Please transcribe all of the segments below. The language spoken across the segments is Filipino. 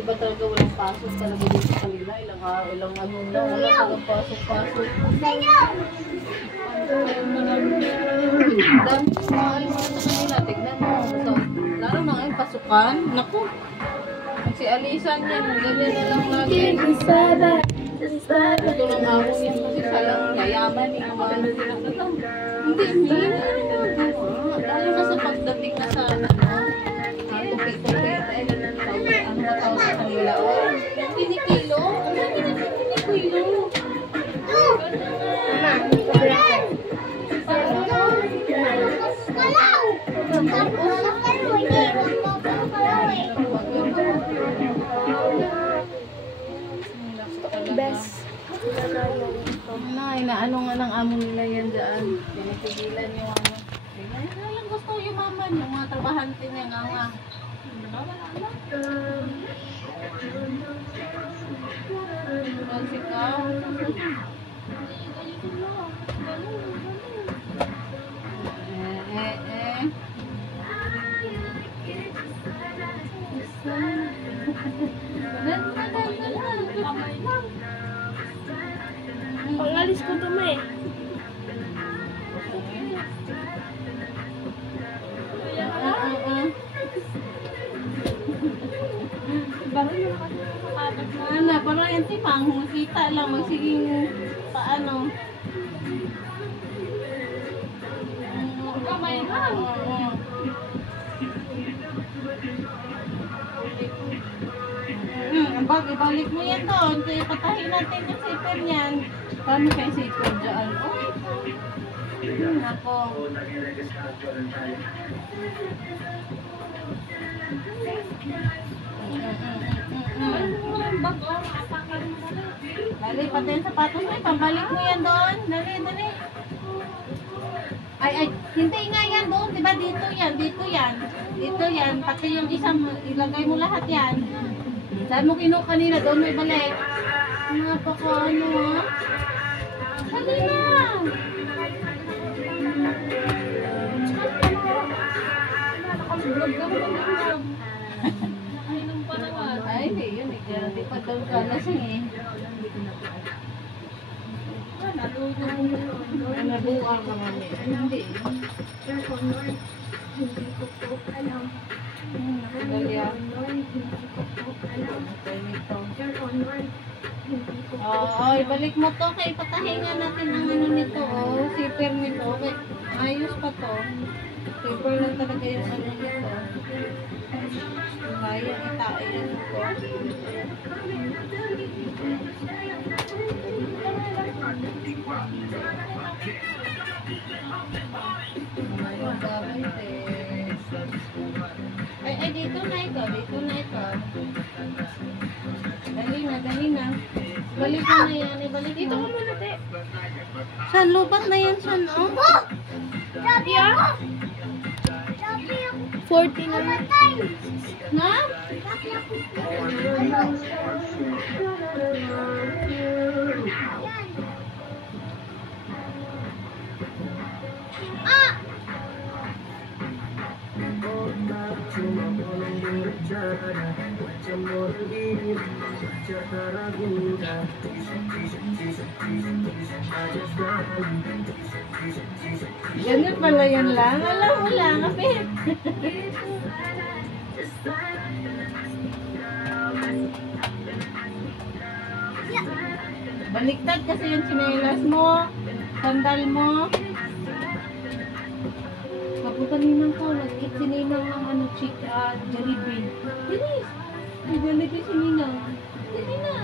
iba talaga walang pasok talaga dito sa kanila. Ilang ano na, wala talagang pasok-pasok. Dami ko maalis na sa kanila. Tignan mo. So, lalo na ngayon pasukan. Naku. Si Alisan yan. Ganyan na lang lagi. Ito lang ako yan kasi salang yayaman. Hindi. Lalo na sa pagdating na sa tupi-tupi. Ano ba tawag sa kanila? Kinikilo? Ano na kinikilo? Best. Inaano nga ng amo nila yan dyan. Pinipigilan yung ano. Ayun, gusto yung mama niya, mga trabahante niya nga. Magsikaw. Pangalis ko dumi. Parang yan tipang, makita lang, magsiging paano. Kamay lang. Ibalik mo yan doon, kaya patahin natin yung zipper niyan. Paano kayo zipper dyan? Ako. Dali, pati yung sapatos mo, pambalik mo yan doon. Dali. Ay, hindi nga yan doon, diba dito yan. Pati yung isang, ilagay mo lahat yan. Saan mo kinuha kanina, doon mo ibalik. Napaka ano ha? Dali na! Ay, hindi yun. Hindi pa daw ka lasing eh. Nabuang ka man eh. Hindi. Ibalik mo to kay patahingan natin ang ano nito, zipper nito. Okay. Ayos pa to. Zipper lang talaga yung ano nito. Kaya itain ito. Ay, dito na ito. Dali na. Balik mo na yan. Ibalik dito mo muna, te. Saan? Lubat na yan, saan, oh? Sabi ako. 40 na. Na? Ganyan pala yan lang. Alam mo lang, kapit. Baliktad kasi yung tsinelas mo, sandal mo. Kapunta ninang ka, nag-eat si Ninang ng ano, Jollibee. Bilis! May Jollibee si Ninang. Dali na.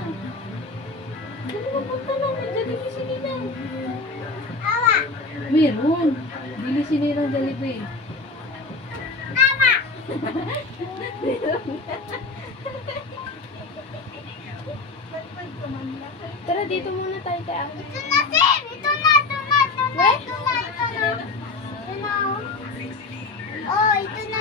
Dali mapunta lang, may Jollibee si Ninang. Awa! Meron. Bili si Ninang Jollibee. Awa! Tara, dito muna tayo tayo. Ito na, Tim! Ito na! Oh, ito na!